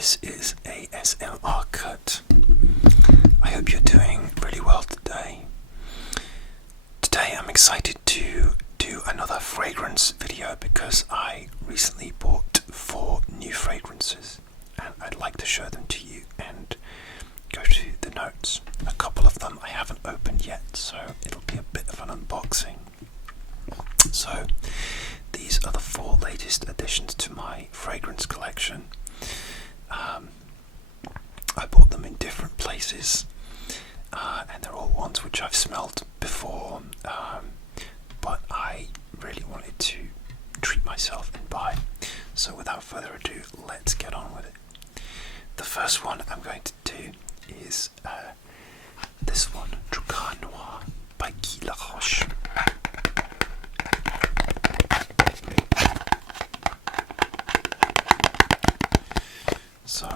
this is ASMR Cut. I hope you're doing really well today. Today I'm excited to do another fragrance video because I recently bought 4 new fragrances and I'd like to show them to you and go to the notes. A couple of them I haven't opened yet, so it'll be a bit of an unboxing. So these are the 4 latest additions to my fragrance collection. I bought them in different places, and they're all ones which I've smelled before, but I really wanted to treat myself and buy. So without further ado, let's get on with it. The first one I'm going to do is this one, Drugar Noir by Guy Laroche. So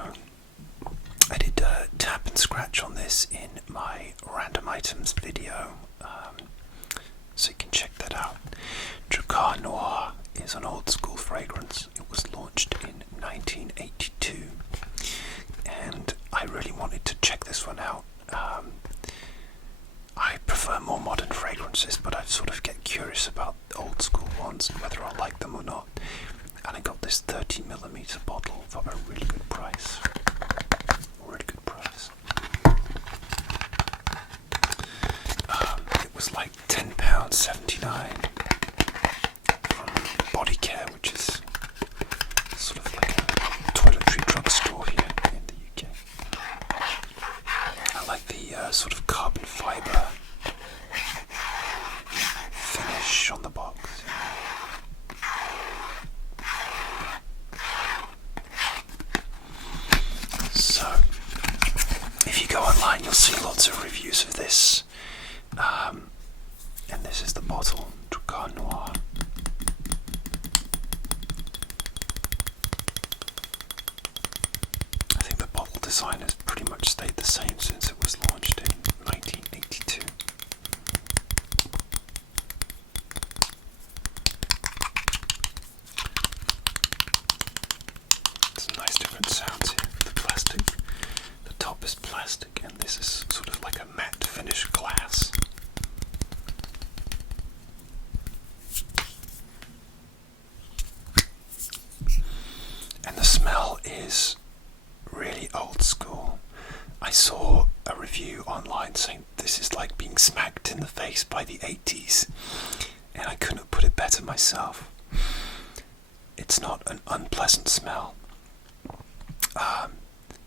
I did tap and scratch on this in my random items video, so you can check that out. Drugar Noir is an old school fragrance. It was launched in 1982 and I really wanted to check this one out. I prefer more modern fragrances, but I sort of get curious about old school ones, whether I like them or not. And I got this 30mm bottle for a really good price. It was like £10.79 from Body Care, which is sort of like a toiletry drugstore here in the UK. I like the sort of carbon fibre finish on the box. So, if you go online, you'll see lots of reviews of this. And this is the bottle, Drugar Noir. I think the bottle design has pretty much stayed the same since it was launched in 1982. Some nice different sounds here. The plastic, the top is plastic, and this is sort of like a matte finish glass. And the smell is really old school. I saw a review online saying this is like being smacked in the face by the 80s, and I couldn't have put it better myself. It's not an unpleasant smell, and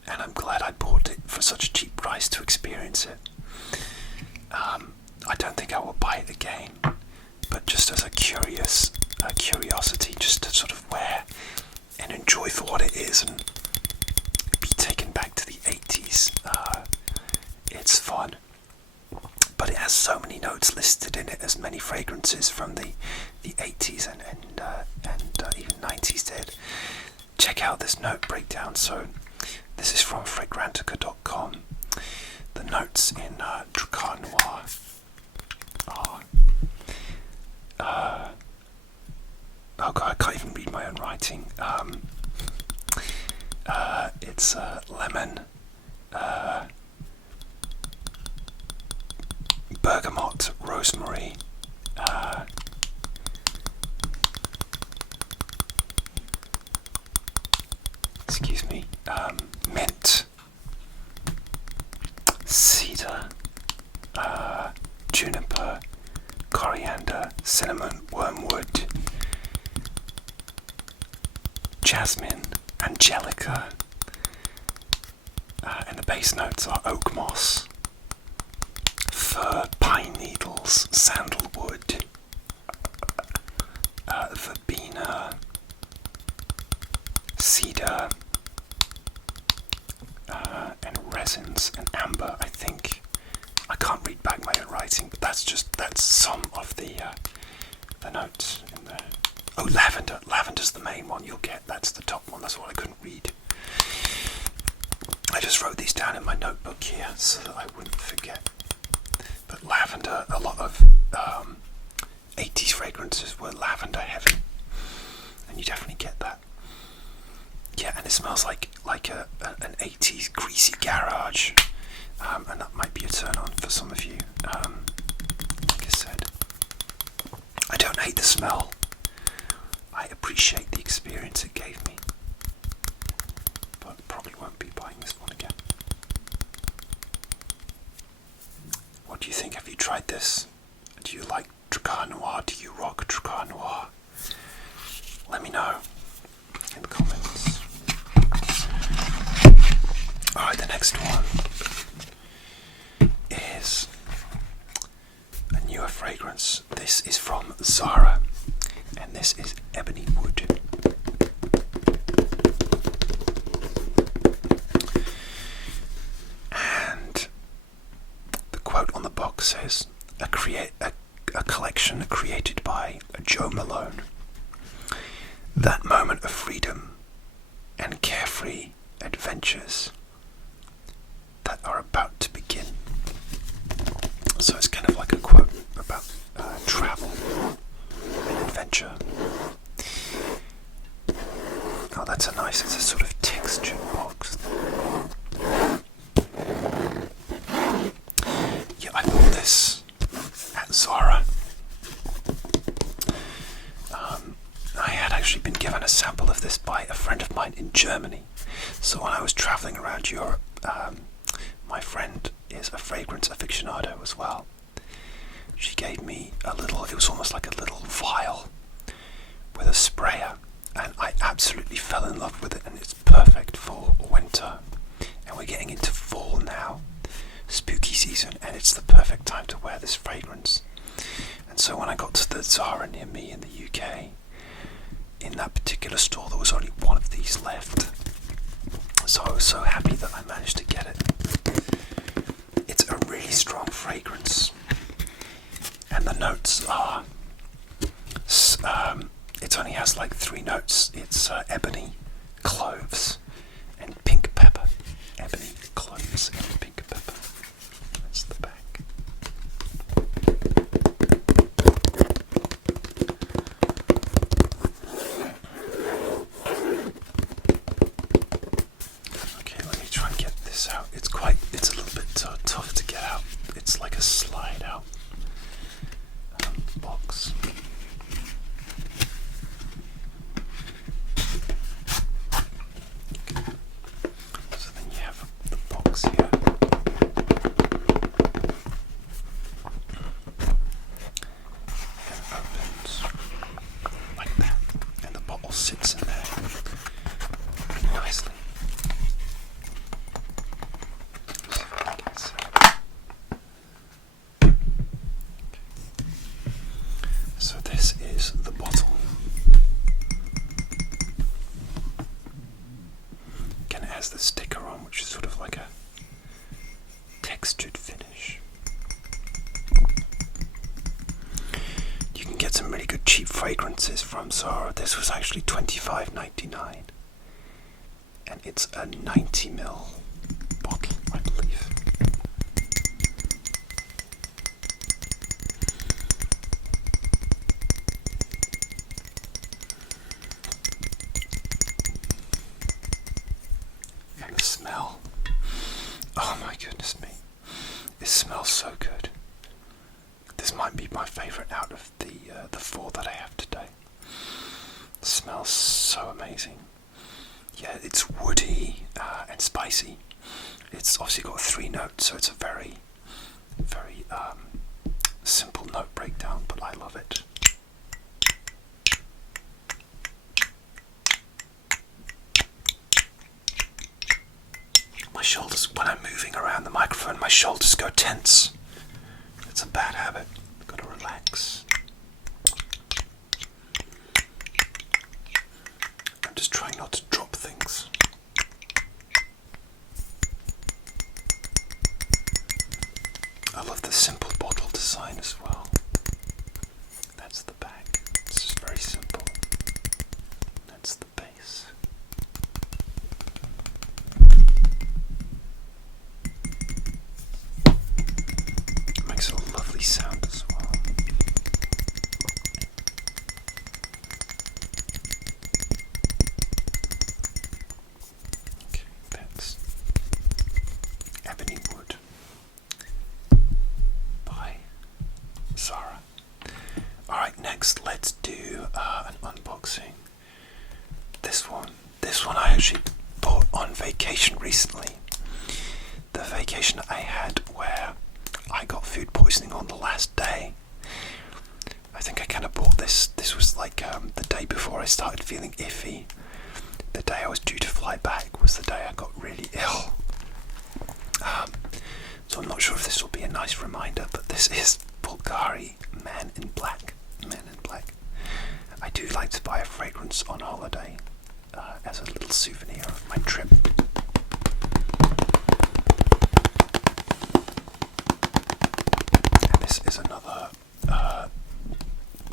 I'm glad I bought it for such a cheap price to experience it. I don't think I will buy it again, but just as a curiosity, just to sort of wear and enjoy for what it is and be taken back to the 80s. It's fun, but it has so many notes listed in it, as many fragrances from the 80s and even 90s did. Check out this note breakdown. So this is from fragrantica.com. The notes in Drugar Noir are oh god, I can't even read my own writing. It's lemon, bergamot, rosemary, mint, cedar, juniper, coriander, cinnamon, wormwood, jasmine, angelica, and the base notes are oak moss, fir, pine needles, sandalwood, verbena, cedar, and resins and amber. I think I can't read back my own writing, but that's some of the notes in there. Oh, lavender. Lavender's the main one you'll get. That's the top one. That's what I couldn't read. I just wrote these down in my notebook here so that I wouldn't forget. But lavender, a lot of 80s fragrances were lavender heavy, and you definitely get that. Yeah, and it smells like an 80s greasy garage, and that might be a turn on for some of you. Like I said, I don't hate the smell. I appreciate the experience it gave me, but probably won't be buying this one again. What do you think? Have you tried this? Do you like Drakkar Noir? Do you rock Drakkar Noir? Let me know in the comments. Alright, the next one is a newer fragrance. This is from Zara, and this is Ebony Wood. And the quote on the box says, a collection created by Joe Malone. That moment of freedom and carefree adventures that are about to begin. So it's kind of like a quote about travel and adventure. Oh, it's a sort of textured box. Yeah, I bought this at Zara. I had actually been given a sample of this by a friend of mine in Germany. So when I was traveling around Europe, my friend is a fragrance aficionado as well. She gave me it was almost like a little vial with a sprayer, and I absolutely fell in love with it, and it's perfect for winter. And we're getting into fall now, spooky season, and it's the perfect time to wear this fragrance. And so when I got to the Zara near me in the UK, in that particular store there was only one of these left. So I was so happy that I managed to get it. It's a really strong fragrance, and the notes are it only has like 3 notes. It's ebony, cloves, and pink pepper. Ebony, cloves, and pink pepper. That's the back. Okay, let me try and get this out. It's a little bit tough to get out. It's like a slide out box. So then you have the box here. And it opens like that. And the bottle sits in there nicely. So this is the bottle. Again, it has the sticker on, which is sort of like a textured finish. You can get some really good cheap fragrances from Zara. This was actually $25.99, and it's a 90ml bottle, I believe. And the smell, oh my goodness me, it smells so good. This might be my favourite out of the 4 that I have today. It smells so amazing. Yeah, it's woody and spicy. It's obviously got 3 notes, so it's a very, very simple note breakdown, but I love it. My shoulders, when I'm moving around the microphone, my shoulders go tense. It's a bad habit. I've got to relax. I'm just trying not to drop things. I love the simple bottle design as well. That's the back. It's just very simple. That's the base. It makes a lovely sound as well. this one. This one I actually bought on vacation recently. The vacation I had where I got food poisoning on the last day. I think I kind of bought this. This was like the day before I started feeling iffy. The day I was due to fly back was the day I got really ill. So I'm not sure if this will be a nice reminder, but this is Bulgari Man in Black. Man in Black. I do like to buy a fragrance on holiday as a little souvenir of my trip. And this is another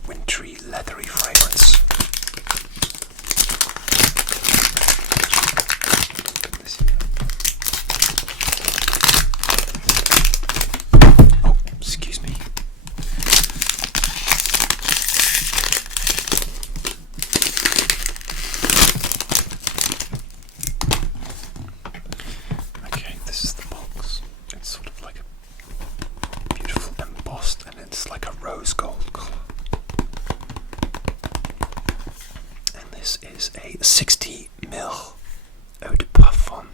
wintry, leathery fragrance. Oh, excuse me. Okay, this is the box. It's sort of like a beautiful embossed, and it's like a rose gold colour. And this is a 60ml eau de parfum.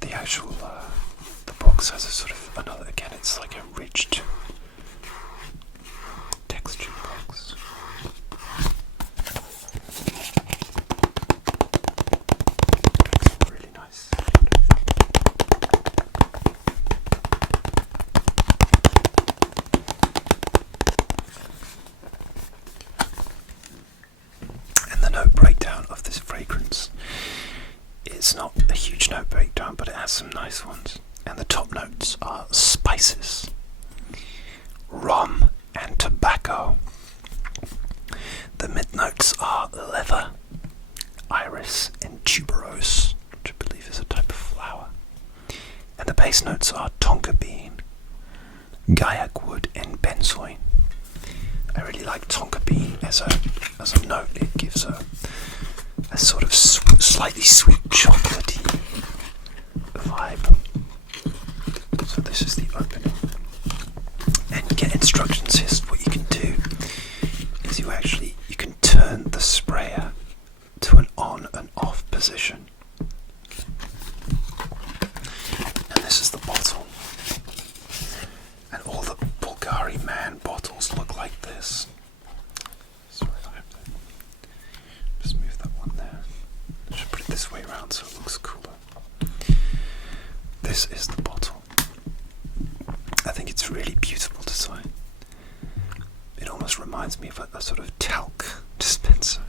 The actual the box has a sort of another, again, it's like a ridged textured box. It's really nice. And the note breakdown of this fragrance, it's not a huge note breakdown, but it has some nice ones. And the top notes are spices, rum and tobacco. The mid notes are leather, iris and tuberose, which I believe is a type of flower. And the base notes are tonka bean, gaiac wood and benzoin. I really like tonka bean as a note. It gives a sort of slightly sweet chocolatey vibe. So this is the opening. And get instructions. Here's what you can do is you can turn the sprayer to an on and off position. And this is the bottle. And all the Bulgari Man bottles look like this. Sorry, I have to just move that one there. I should put it this way around so it looks cooler. This is the bottle. I think it's really beautiful design. It almost reminds me of a sort of talc dispenser.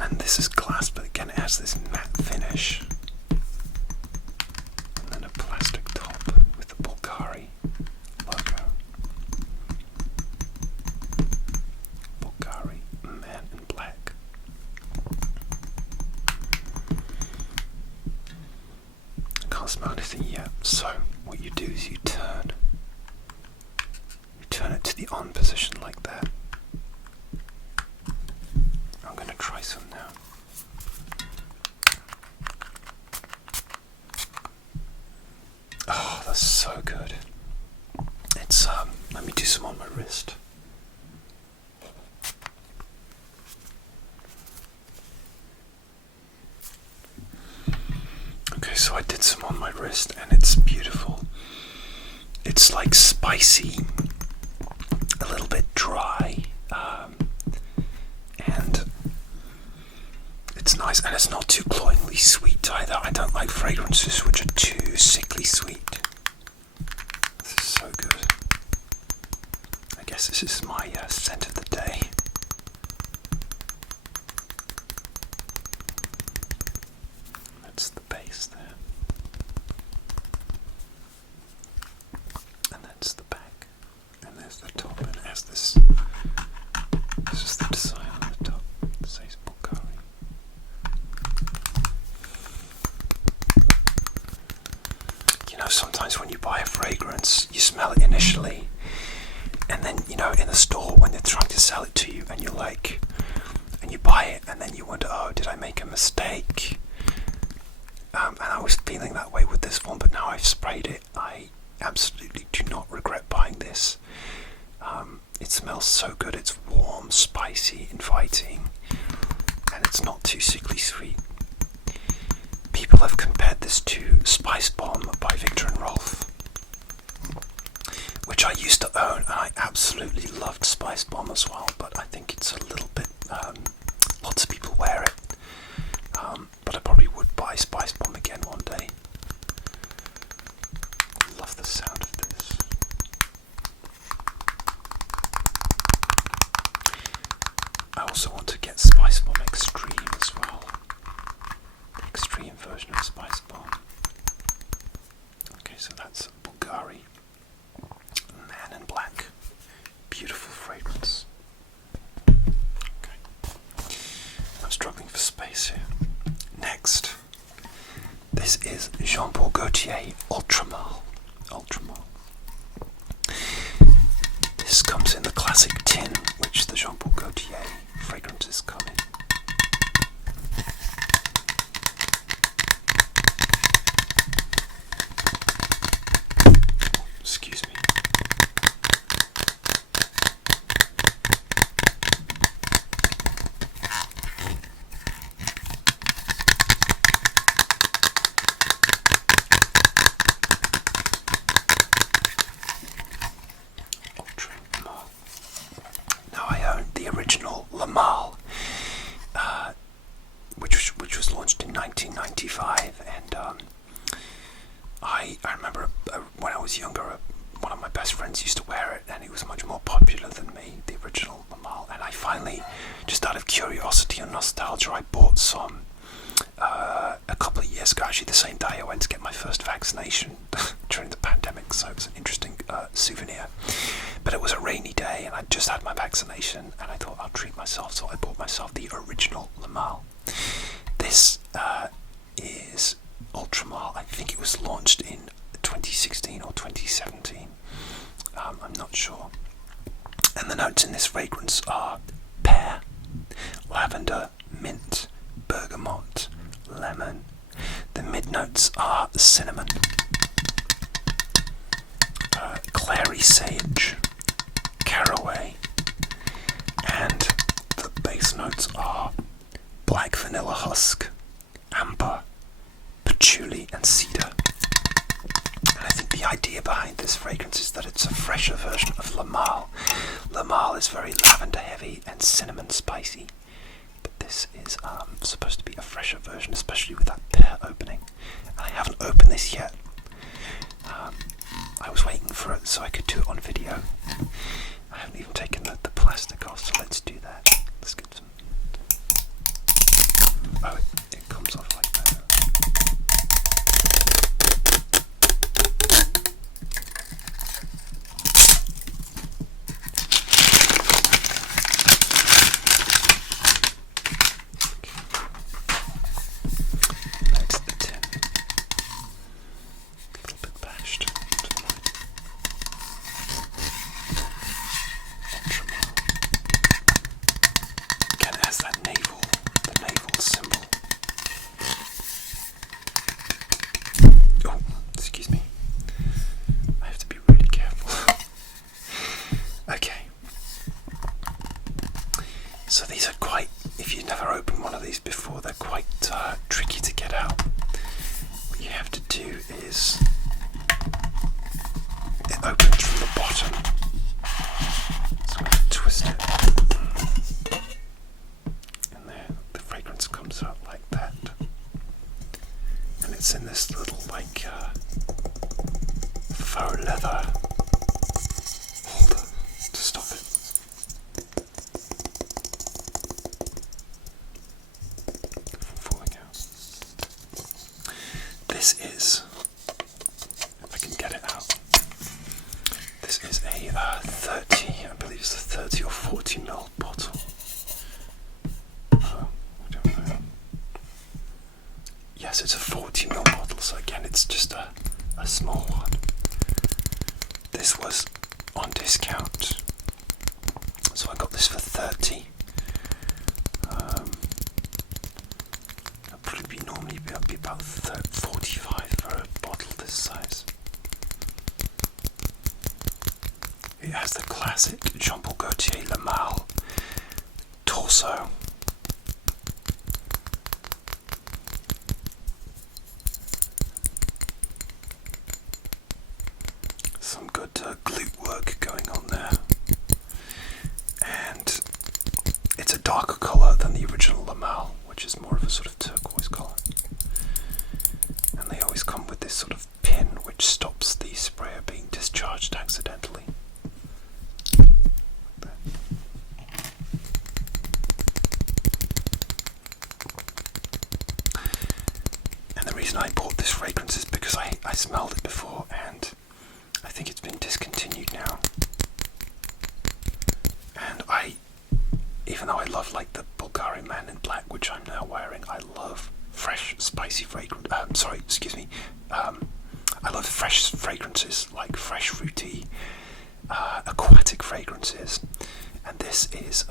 And this is glass, but again it has this matte finish. And then a plastic top with the Bulgari logo. Bulgari Man in Black. I can't smell anything yet, so what you do is you turn it to the on position like that. I'm going to try some now. Oh, that's so good. It's let me do some on my wrist. Okay, so I did some on my wrist and it's beautiful. It's like spicy, a little bit dry, and it's nice, and it's not too cloyingly sweet either. I don't like fragrances which are too sickly sweet. This is so good. I guess this is my scent of the day. That's the base there. And that's the back. And there's the top, and it has this. This is the design on the top. It says Bulgari. You know, sometimes when you buy a fragrance, you smell it initially, and then, you know, in the store when they're trying to sell it to you, and you're like, and you buy it, and then you wonder, oh, did I make a mistake? And I was feeling that way with this one, but now I've sprayed it. I absolutely do not regret buying this. It smells so good. It's warm, spicy, inviting, and it's not too sickly sweet. People have compared this to Spice Bomb by Victor and Rolf, which I used to own, and I absolutely loved Spice Bomb as well, but I think it's a little bit, lots of people wear it, but I probably would buy Spice Bomb again one day. Love the sound of this. I also want to get Spice Bomb Extreme as well. The extreme version of Spice Bomb. Okay, so that's Bulgari. Man in Black. Beautiful fragrance. Okay. I'm struggling for space here. Next. This is Jean Paul Gaultier Ultramar. Ultramar. This comes in the classic tin, which the Jean Paul Gaultier fragrances come in. Excuse me. Now I own the original Le Male, which was launched in 1995, and I remember when I was younger, one of my best friends used to wear it, and he was much more popular than me, the original Le Male, and I finally, just out of curiosity and nostalgia, I bought some a couple of years ago, actually the same day I went to get my first vaccination during the pandemic, so it was an interesting souvenir. But it was a rainy day, and I just had my vaccination, and I thought I'll treat myself, so I bought myself the original Le Male. This is Ultramar. I think it was launched in 2016 or 2017. I'm not sure. And the notes in this fragrance are pear, lavender, mint, bergamot, lemon. The mid notes are cinnamon, clary sage, caraway, and the base notes are black vanilla husk, amber, patchouli, and cedar. And I think the idea behind this fragrance is that it's a fresher version of Le Male. Le Male is very lavender heavy and cinnamon spicy, but this is supposed to be a fresher version, especially with that pear opening. And I haven't opened this yet. I was waiting for it so I could do it on video. I haven't even taken the plastic off, so let's do that. Let's get some. Oh, it comes off like that. That's the tin. A little bit bashed. Again, it has that the navel symbol. Oh, excuse me. I have to be really careful. Okay. So these are quite, if you've never opened one of these before, they're quite tricky to get out. What you have to do is, it opens from the bottom. So I'm going to twist it. And there, the fragrance comes out like that. And it's in this little, like, faux leather holder to stop it from falling out. This is, if I can get it out, this is a 30, I believe it's a 30 or 40 ml bottle. I don't know. Yes, it's a 40 ml bottle, so again, it's just a small one. This was on discount, so I got this for 30. I'd probably normally be about 45 for a bottle this size. It has the classic Jean Paul darker colour than the original Lamal, which is more of a sort of turquoise colour. And they always come with this sort of pin which stops the sprayer being discharged accidentally. And the reason I bought this fragrance is because I smelled it before, and I think it's been discontinued now. And even though I love like the Bulgari Man in Black, which I'm now wearing, I love fresh, spicy fragrance. I love fresh fragrances, like fresh, fruity, aquatic fragrances. And this is,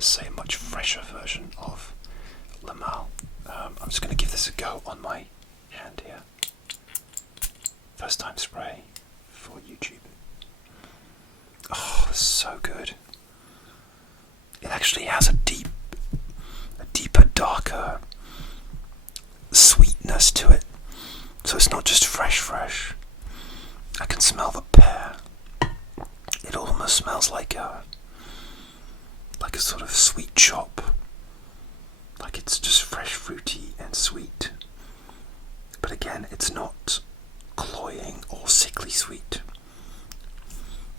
say, a much fresher version of Lamal. I'm just going to give this a go on my hand here. First time spray for YouTube. Oh, so good. It actually has a deeper, darker sweetness to it. So it's not just fresh. I can smell the pear. It almost smells like a sort of sweet chop. Like it's just fresh, fruity and sweet. But again, it's not cloying or sickly sweet.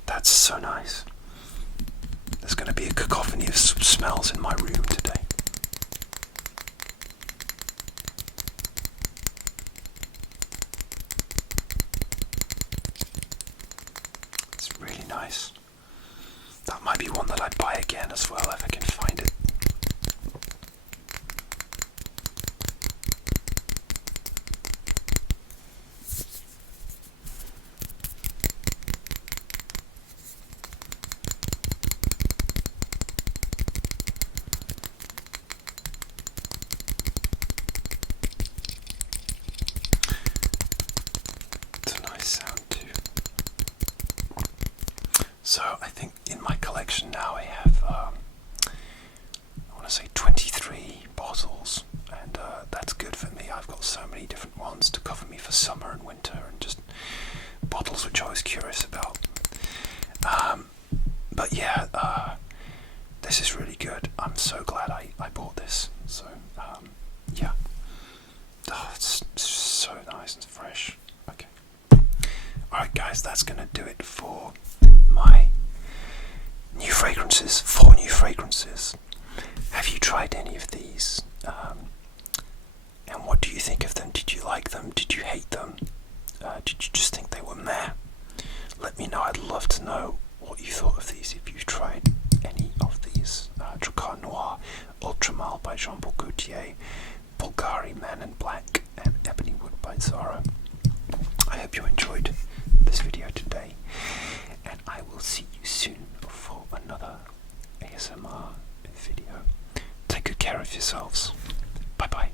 That's so nice. There's going to be a cacophony of smells in my room today. It's really nice. That might be one that I'd buy again as well if I can find it. So I think in my collection now I have, I want to say 23 bottles, and that's good for me. I've got so many different ones to cover me for summer and winter, and just bottles which I was curious about. But yeah, this is really good. I'm so glad I bought this. So yeah, it's so nice and fresh. Okay. Alright guys, that's going to do it for my new fragrances, 4 new fragrances. Have you tried any of these? And what do you think of them? Did you like them? Did you hate them? Did you just think they were meh? Let me know. I'd love to know what you thought of these, if you've tried any of these. Dracar Noir, Ultramal by Jean-Paul Gaultier, Bulgari Man in Black, and Ebony Wood by Zara. I hope you enjoyed this video today, and I will see you soon for another ASMR video. Take good care of yourselves. Bye bye.